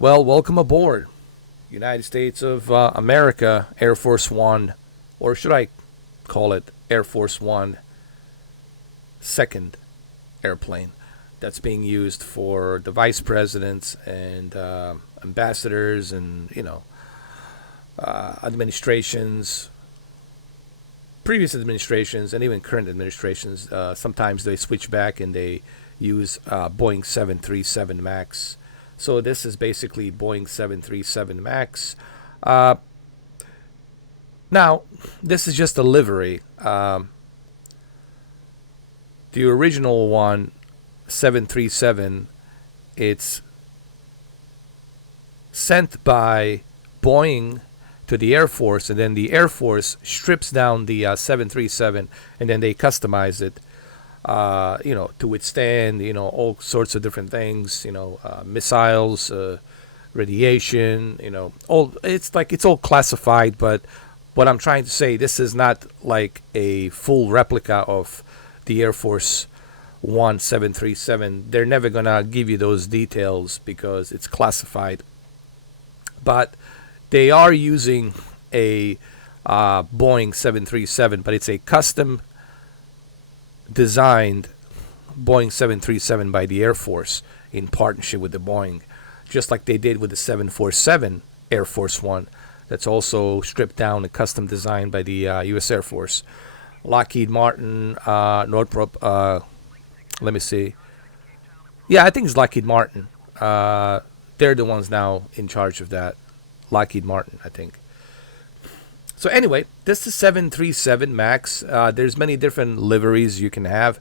Well, welcome aboard, United States of America, Air Force One, or should I call it Air Force One second airplane that's being used for the vice presidents and ambassadors and administrations, previous administrations, and even current administrations. Sometimes they switch back and they use Boeing 737 Max. So this is basically Boeing 737 Max. Uh, Now, this is just a livery. The original one, 737, it's sent by Boeing to the Air Force, and then the Air Force strips down the 737, and then they customize it, to withstand, all sorts of different things, missiles, radiation, all it's all classified. But what I'm trying to say, this is not like a full replica of the Air Force One 737. They're never gonna give you those details because it's classified. But they are using a Boeing 737, but it's a custom designed Boeing 737 by the Air Force in partnership with the Boeing, just like they did with the 747 Air Force One. That's also stripped down and custom designed by the U.S. Air Force. Lockheed Martin, Northrop. Let me see. Yeah, I think it's Lockheed Martin. They're the ones now in charge of that. Lockheed Martin, I think. So anyway, this is 737 Max. There's many different liveries you can have.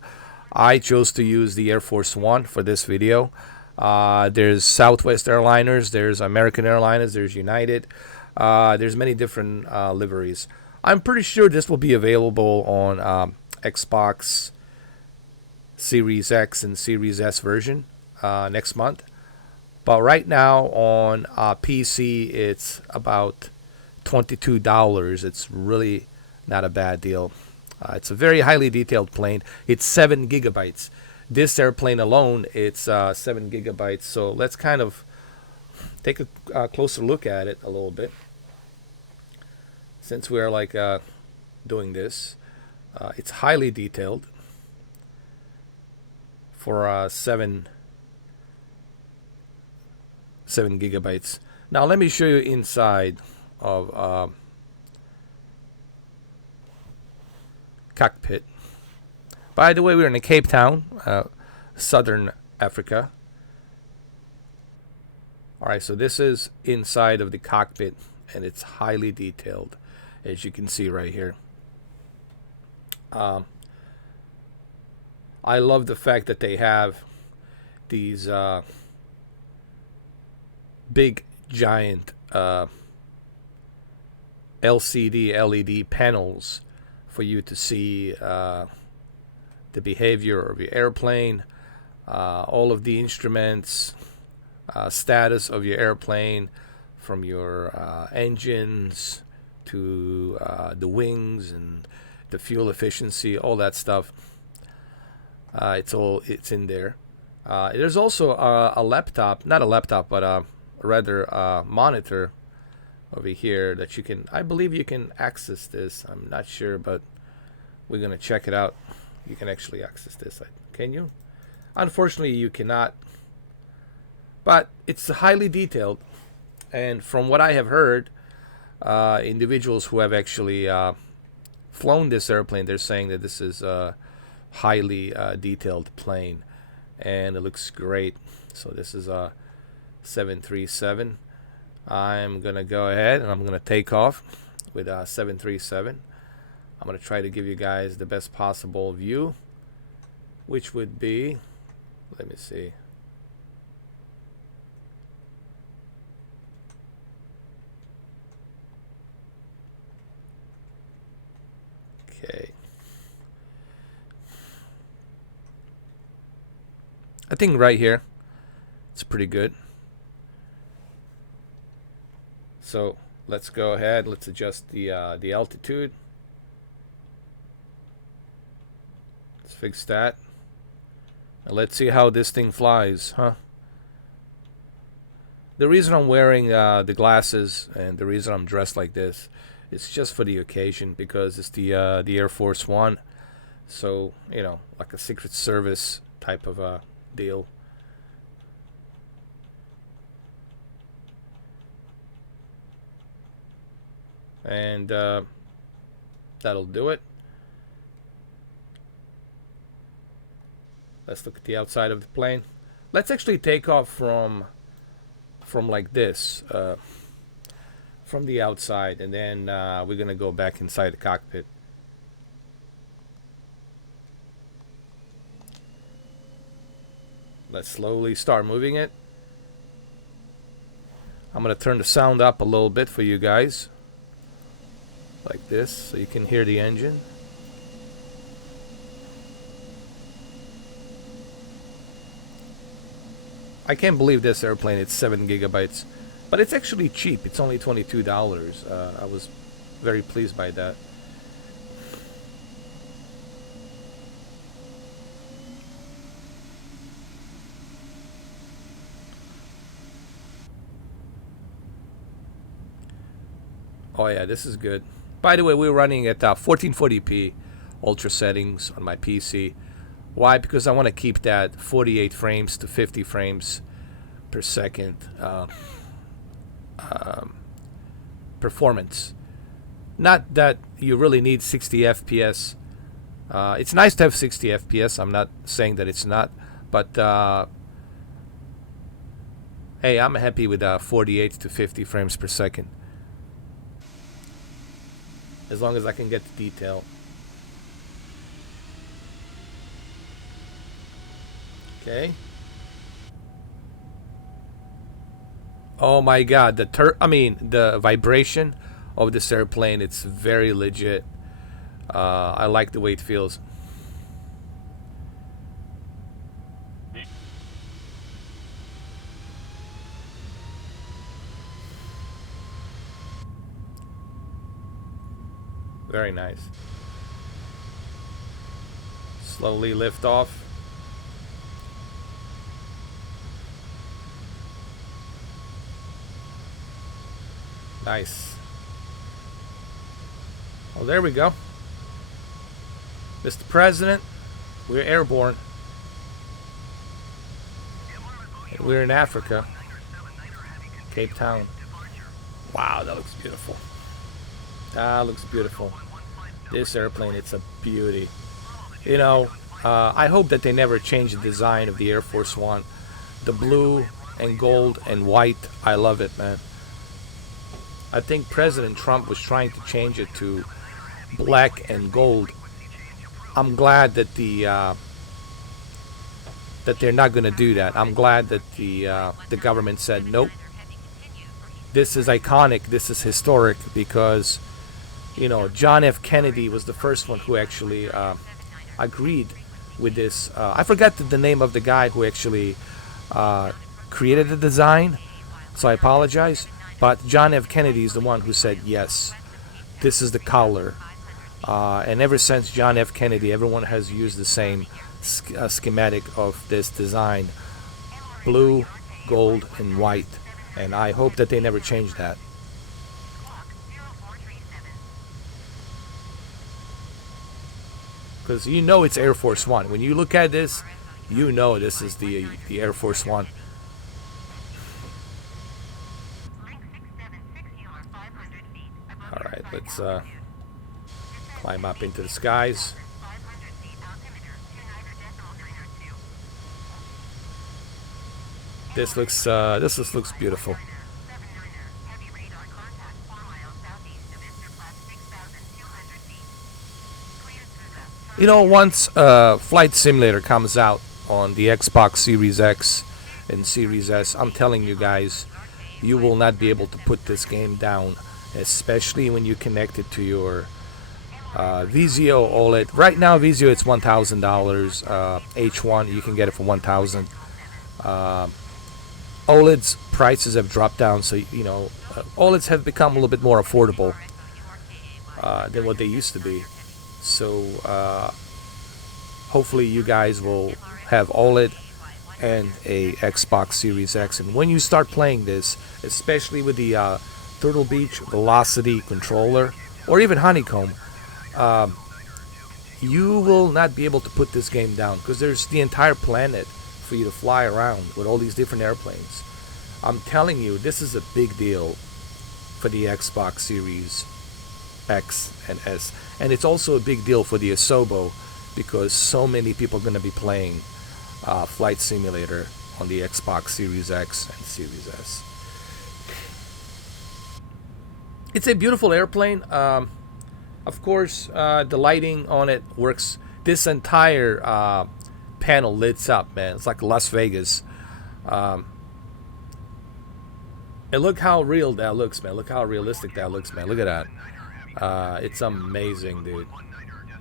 I chose to use the Air Force One for this video. There's Southwest Airliners, there's American Airliners, there's United. There's many different liveries. I'm pretty sure this will be available on Xbox Series X and Series S version next month. But right now on PC, it's about $22. It's really not a bad deal. It's a very highly detailed plane. It's 7 GB. This airplane alone, it's 7 GB. So let's kind of take a closer look at it a little bit. Since we're doing this, it's highly detailed for 7 GB. Now let me show you inside of cockpit. By the way, we're in Cape Town, Southern Africa. All right, so this is inside of the cockpit, and it's highly detailed, as you can see right here. I love the fact that they have these big, giant LCD, LED panels for you to see the behavior of your airplane, all of the instruments, status of your airplane, from your engines to the wings and the fuel efficiency, all that stuff. It's in there. There's also a laptop, not a laptop, but rather a monitor over here that you can, I believe you can access this. I'm not sure, but we're going to check it out. You can actually access this. Can you? Unfortunately, you cannot. But it's highly detailed. And from what I have heard, individuals who have actually flown this airplane, they're saying that this is a highly detailed plane. And it looks great. So this is a 737. I'm going to go ahead and I'm going to take off with 737. I'm going to try to give you guys the best possible view, which would be, let me see. Okay. I think right here, it's pretty good. So let's go ahead. Let's adjust the altitude. Let's fix that. And let's see how this thing flies, huh? The reason I'm wearing the glasses and the reason I'm dressed like this, it's just for the occasion because it's the Air Force One. So like a Secret Service type of deal. And that'll do it. Let's look at the outside of the plane. Let's actually take off from like this, from the outside, and then we're gonna go back inside the cockpit. Let's slowly start moving it. I'm gonna turn the sound up a little bit for you guys, like this, so you can hear the engine. I can't believe this airplane, it's 7 gigabytes. But it's actually cheap, it's only $22. I was very pleased by that. Oh yeah, this is good. By the way, we're running at 1440p ultra settings on my PC. Why? Because I want to keep that 48 frames to 50 frames per second performance. Not that you really need 60 FPS. It's nice to have 60 FPS. I'm not saying that it's not, but hey, I'm happy with 48 to 50 frames per second. As long as I can get the detail. Okay. Oh my god, the vibration of this airplane, it's very legit. I like the way it feels. Very nice. Slowly lift off. Nice. Oh, there we go. Mr. President, we're airborne. And we're in Africa. Cape Town. Wow, that looks beautiful. That looks beautiful. This airplane, it's a beauty. I hope that they never change the design of the Air Force One. The blue and gold and white, I love it, man. I think President Trump was trying to change it to black and gold. I'm glad that that they're not going to do that. I'm glad that the government said nope. This is iconic. This is historic because John F. Kennedy was the first one who actually agreed with this. I forgot the name of the guy who actually created the design, so I apologize. But John F. Kennedy is the one who said, yes, this is the color. And ever since John F. Kennedy, everyone has used the same schematic of this design. Blue, gold, and white. And I hope that they never change that. Because it's Air Force One. When you look at this, this is the Air Force One. Alright, let's climb up into the skies. This looks beautiful. Once Flight Simulator comes out on the Xbox Series X and Series S, I'm telling you guys, you will not be able to put this game down, especially when you connect it to your Vizio OLED. Right now, Vizio, it's $1,000. H1, you can get it for $1,000. OLED's prices have dropped down, so OLEDs have become a little bit more affordable than what they used to be. So hopefully you guys will have OLED and a Xbox Series X. And when you start playing this, especially with the Turtle Beach Velocity controller or even Honeycomb, you will not be able to put this game down because there's the entire planet for you to fly around with all these different airplanes. I'm telling you, this is a big deal for the Xbox Series X and S. And it's also a big deal for the Asobo because so many people are going to be playing Flight Simulator on the Xbox Series X and Series S. It's a beautiful airplane. Of course, the lighting on it works. This entire panel lights up, man. It's like Las Vegas. And look how real that looks, man. Look how realistic that looks, man. Look at that. It's amazing, dude.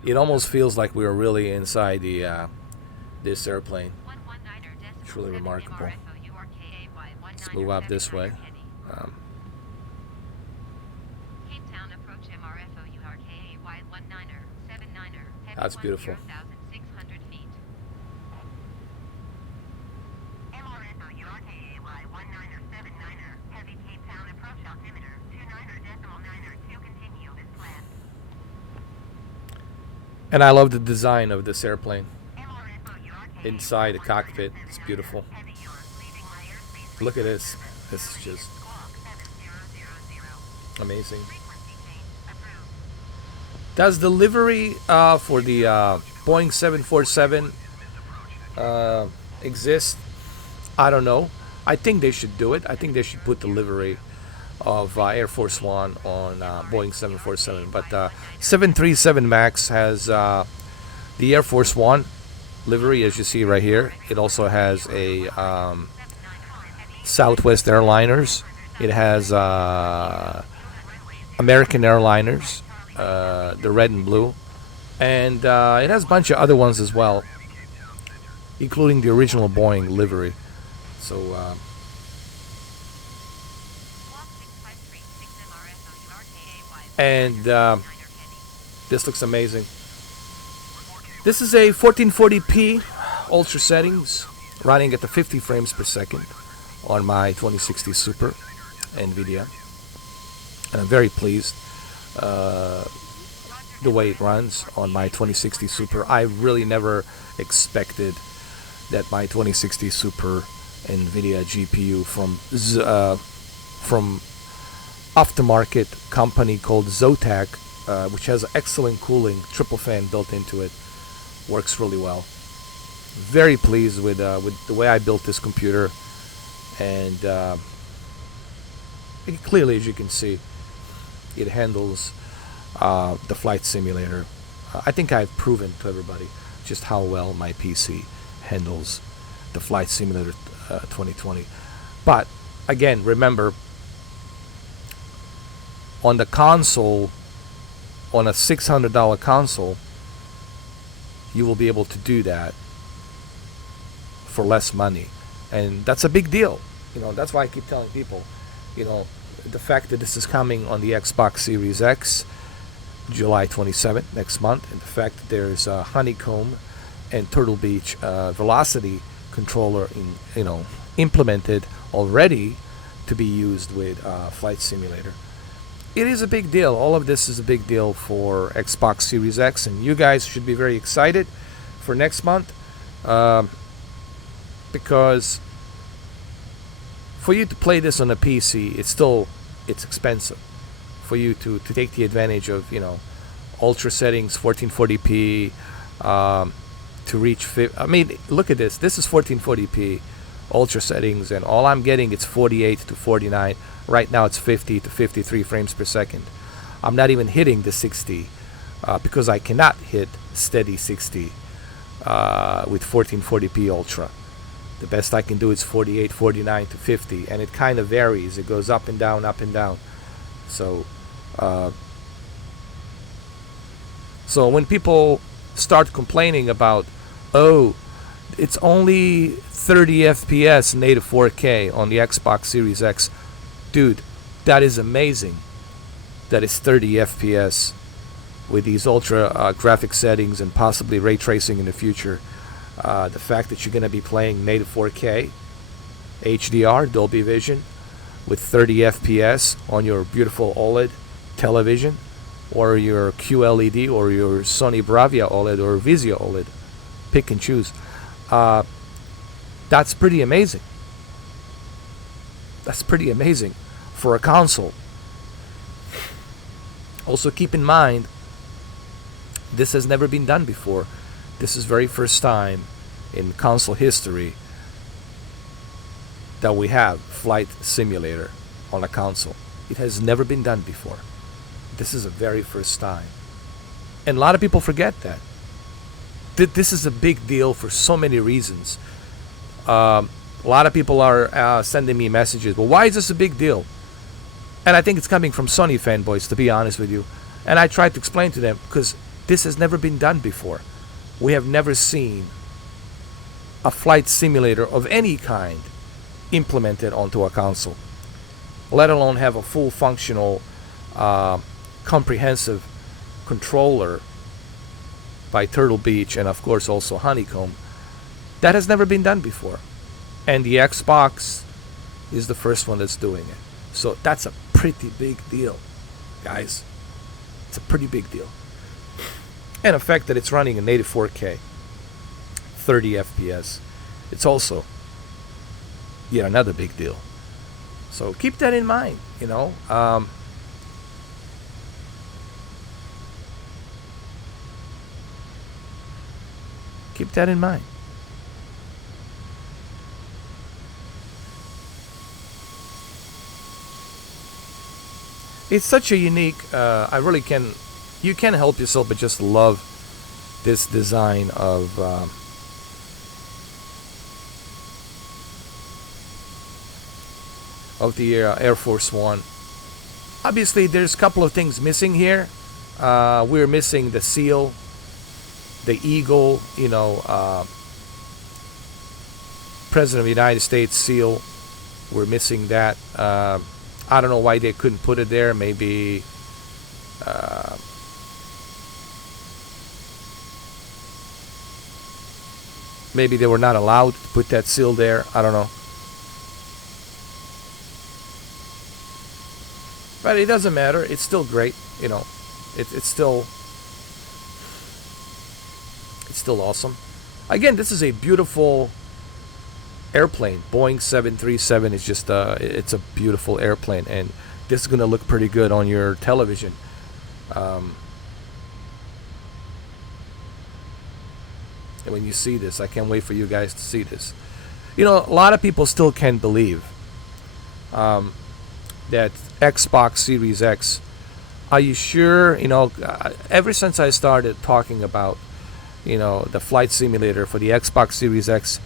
It almost feels like we were really inside the this airplane. It's really remarkable. Let's move up this way. That's beautiful. And I love the design of this airplane. Inside the cockpit, it's beautiful. Look at this. This is just amazing. Does the livery for the Boeing 747 exist? I don't know. I think they should do it. I think they should put the livery of Air Force One on Boeing 747. But 737 MAX has the Air Force One livery, as you see right here. It also has a Southwest Airliners. It has American Airliners, the red and blue, and it has a bunch of other ones as well, including the original Boeing livery. So and this looks amazing. This is a 1440p ultra settings running at the 50 frames per second on my 2060 Super NVIDIA, and I'm very pleased the way it runs on my 2060 Super. I really never expected that my 2060 Super NVIDIA GPU from aftermarket company called Zotac, which has excellent cooling, triple fan built into it, works really well. Very pleased with the way I built this computer, and clearly, as you can see, it handles the flight simulator. I think I've proven to everybody just how well my PC handles the flight simulator 2020. But again, remember, on the console, on a $600 console, you will be able to do that for less money, and that's a big deal. You know, that's why I keep telling people, you know, the fact that this is coming on the Xbox Series X July 27th, next month, and the fact that there's a Honeycomb and Turtle Beach Velocity controller implemented already to be used with Flight Simulator. It is a big deal. All of this is a big deal for Xbox Series X, and you guys should be very excited for next month, because for you to play this on a PC, it's expensive. For you to take the advantage of, ultra settings, 1440p, to reach I mean, look at this. This is 1440p ultra settings, and all I'm getting is 48 to 49. Right now it's 50 to 53 frames per second. I'm not even hitting the 60 because I cannot hit steady 60 with 1440p ultra. The best I can do is 48, 49 to 50, and it kind of varies. It goes up and down, up and down. So when people start complaining about, oh, it's only 30 FPS native 4K on the Xbox Series X, dude, that is amazing. That is 30 FPS with these ultra graphic settings and possibly ray tracing in the future. The fact that you're going to be playing native 4K, HDR, Dolby Vision, with 30 FPS on your beautiful OLED television, or your QLED, or your Sony Bravia OLED, or Vizio OLED. Pick and choose. That's pretty amazing. That's pretty amazing for a console. Also, keep in mind, this has never been done before. This is very first time in console history that we have Flight Simulator on a console. It has never been done before. This is a very first time. And a lot of people forget that. This is a big deal for so many reasons. A lot of people are sending me messages. Well, why is this a big deal? And I think it's coming from Sony fanboys, to be honest with you. And I tried to explain to them, because this has never been done before. We have never seen a flight simulator of any kind implemented onto a console, let alone have a full functional, comprehensive controller by Turtle Beach, and of course also Honeycomb. That has never been done before. And the Xbox is the first one that's doing it. So that's a pretty big deal, guys. It's a pretty big deal. And the fact that it's running in native 4K, 30 FPS, it's also yet another big deal. So keep that in mind, you know. Keep that in mind. It's such a unique, I really can, you can't help yourself but just love this design of the Air Force One. Obviously, there's a couple of things missing here. We're missing the seal, the eagle, you know, President of the United States seal. We're missing that. I don't know why they couldn't put it there. Maybe maybe they were not allowed to put that seal there. I don't know. But it doesn't matter. It's still great. You know, it's still awesome. Again, this is a beautiful airplane. Boeing 737 is just it's a beautiful airplane, and this is going to look pretty good on your television. And when you see this, I can't wait for you guys to see this. You know, a lot of people still can't believe that Xbox Series X. Are you sure? You know, ever since I started talking about, you know, the flight simulator for the Xbox Series X,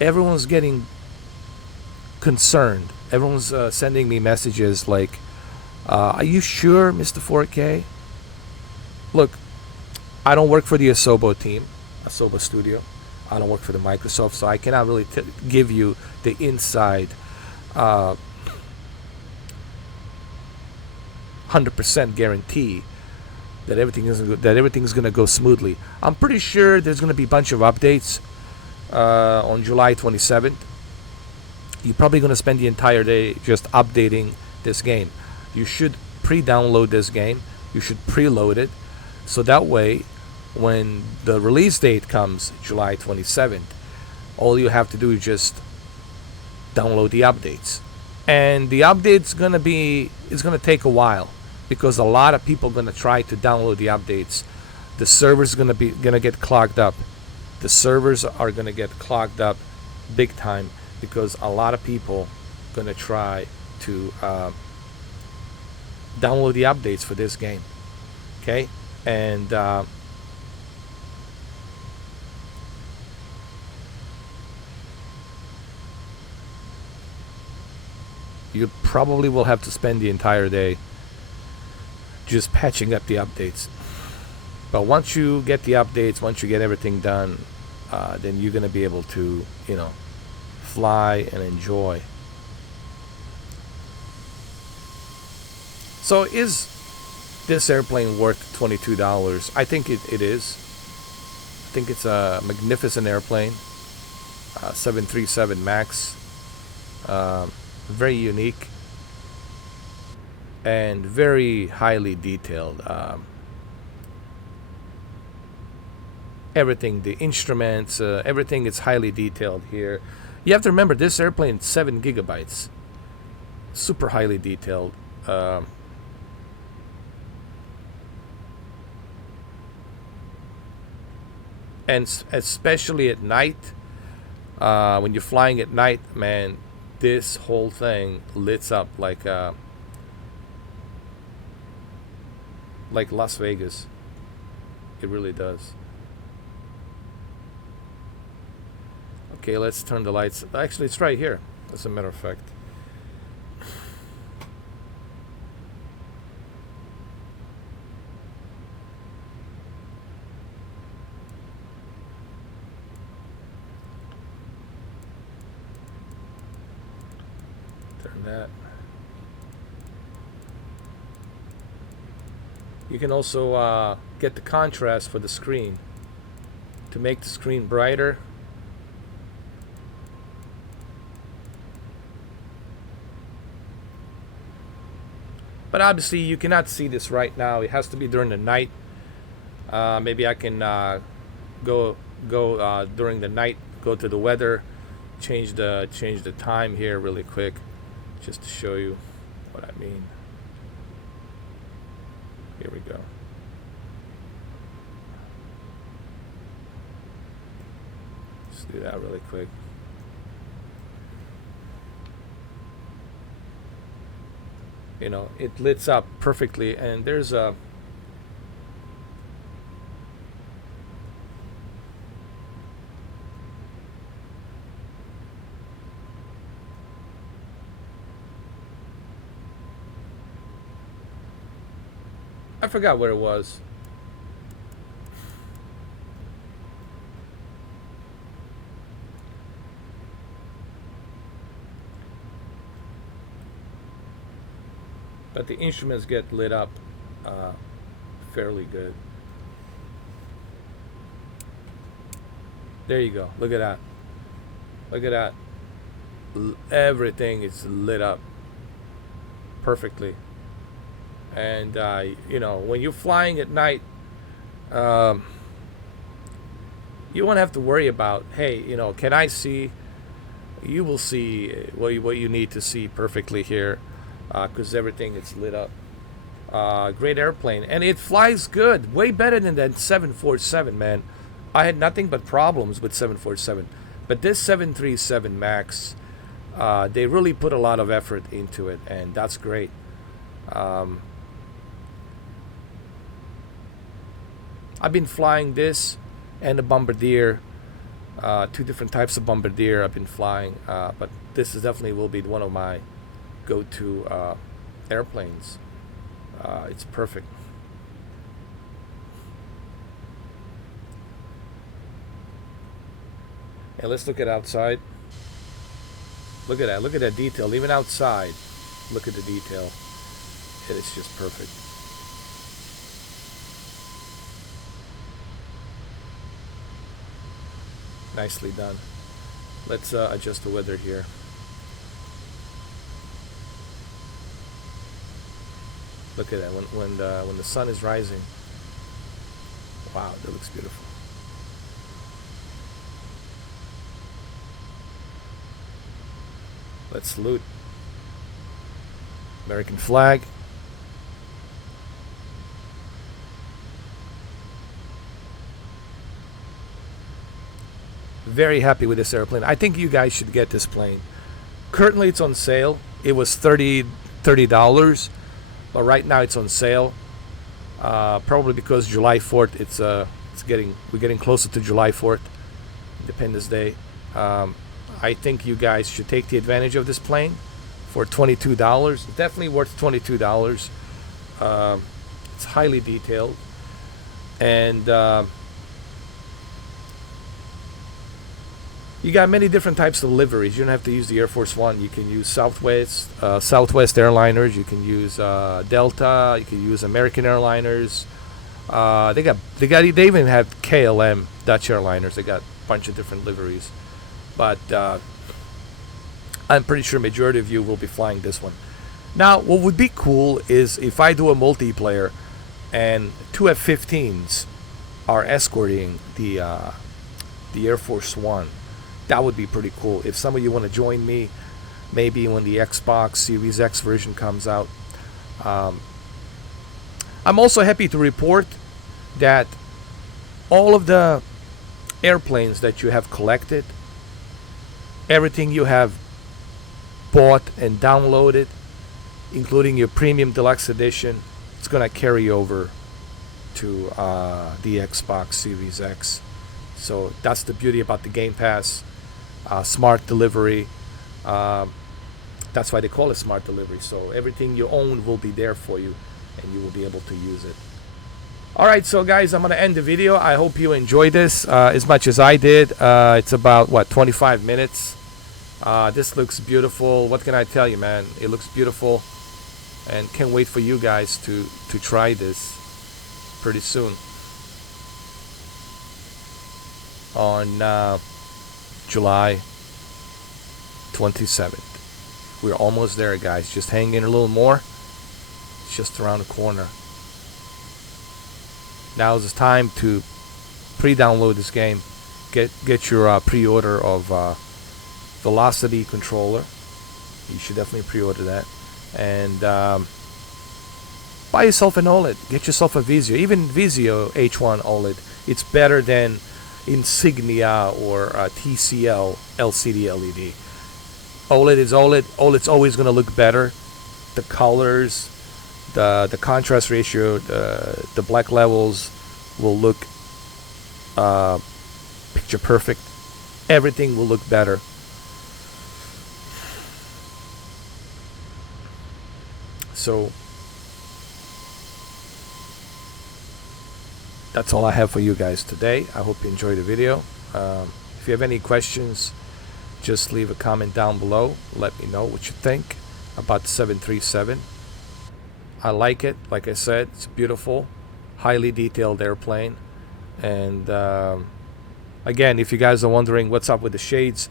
everyone's getting concerned. Everyone's sending me messages like, are you sure, Mr. 4K? Look, I don't work for the Asobo team, Asobo Studio. I don't work for the Microsoft, so I cannot really give you the inside 100% guarantee that everything's going to go smoothly. I'm pretty sure there's going to be a bunch of updates on July 27th. You're probably going to spend the entire day just updating this game. You should pre-download this game. You should preload it, so that way when the release date comes, July 27th, all you have to do is just download the updates. And the update's going to take a while, because a lot of people are going to try to download the updates. The server's going to get clogged up. The servers are going to get clogged up big time, because a lot of people are going to try to download the updates for this game. Okay? And you probably will have to spend the entire day just patching up the updates. But once you get the updates, once you get everything done, then you're going to be able to, you know, fly and enjoy. So is this airplane worth $22? I think it is. think it's a magnificent airplane, 737 Max. Very unique and very highly detailed. Everything, the instruments, everything is highly detailed here. You have to remember this airplane is 7 gigabytes, super highly detailed. And especially at night, when you're flying at night, man, this whole thing lights up like Las Vegas. It really does. Okay, let's turn the lights. Actually, it's right here, as a matter of fact. Turn that. You can also get the contrast for the screen to make the screen brighter. But obviously you cannot see this right now. It has to be during the night. Maybe I can go during the night, go to the weather, change the time here really quick, just to show you what I mean. Here we go. Let's do that really quick. You know, it lights up perfectly, and there's a I forgot where it was. But the instruments get lit up fairly good. There you go. Look at that. Look at that. Everything is lit up perfectly. And you know, when you're flying at night, you won't have to worry about, hey, you know, can I see? You will see what you need to see perfectly here, because everything is lit up. Great airplane, and it flies good, way better than that 747, man. I had nothing but problems with 747, but this 737 Max, they really put a lot of effort into it, and that's great. I've been flying this and the Bombardier, two different types of Bombardier I've been flying, but this is definitely will be one of my go-to airplanes. It's perfect. And let's look at outside. Look at that. Look at that detail. Even outside, look at the detail. It is just perfect. Nicely done. Let's adjust the weather here. Look at that. When the sun is rising. Wow, that looks beautiful. Let's salute. American flag. Very happy with this airplane. I think you guys should get this plane. Currently it's on sale. It was $30, but right now it's on sale. Probably because July 4th, we're getting closer to July 4th, Independence Day. I think you guys should take the advantage of this plane for $22. It's definitely worth $22. It's highly detailed, and you got many different types of liveries. You don't have to use the Air Force One. You can use Southwest airliners. You can use Delta. You can use American airliners. They even have KLM Dutch airliners. They got a bunch of different liveries, but I'm pretty sure majority of you will be flying this one. Now, what would be cool is if I do a multiplayer and two F-15s are escorting the Air Force One. That would be pretty cool. If some of you want to join me, maybe when the Xbox Series X version comes out. I'm also happy to report that all of the airplanes that you have collected, everything you have bought and downloaded, including your premium deluxe edition, it's going to carry over to the Xbox Series X. So that's the beauty about the Game Pass. Smart delivery. That's why they call it smart delivery. So everything you own will be there for you, and you will be able to use it. Alright, so guys, I'm going to end the video. I hope you enjoyed this as much as I did. It's about, 25 minutes. This looks beautiful. What can I tell you, man? It looks beautiful. And can't wait for you guys to try this pretty soon. On July 27th. We're almost there, guys. Just hang in a little more. It's just around the corner. Now is the time to pre-download this game. Get your pre-order of Velocity controller. You should definitely pre-order that. And buy yourself an OLED. Get yourself a Vizio. Even Vizio H1 OLED. It's better than Insignia or TCL LCD LED. OLED is OLED. OLED's always going to look better. The colors, the contrast ratio, the black levels will look picture perfect. Everything will look better. So that's all I have for you guys today. I hope you enjoyed the video. If you have any questions, just leave a comment down below. Let me know what you think about the 737. I like it. Like I said, it's beautiful, highly detailed airplane. And again, if you guys are wondering what's up with the shades,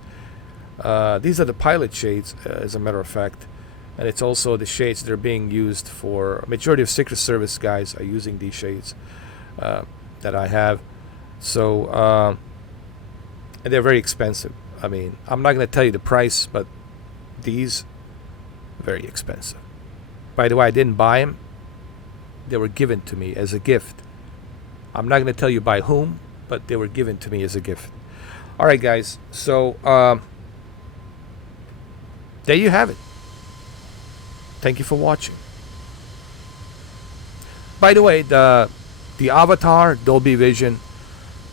these are the pilot shades, as a matter of fact. And it's also the shades that are being used for majority of Secret Service guys are using these shades that I have. So and they're very expensive. I mean, I'm not going to tell you the price, but these very expensive. By the way, I didn't buy them. They were given to me as a gift. I'm not going to tell you by whom, but they were given to me as a gift. All right, guys. So there you have it. Thank you for watching. By the way, the Avatar Dolby Vision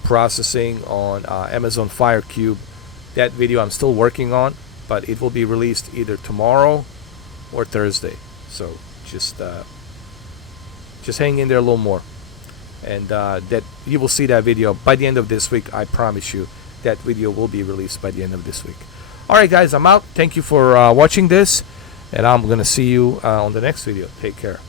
processing on Amazon Fire Cube, that video I'm still working on, but it will be released either tomorrow or Thursday. So just hang in there a little more, and that you will see that video by the end of this week. I promise you that video will be released by the end of this week. All right, guys, I'm out. Thank you for watching this. And I'm going to see you on the next video. Take care.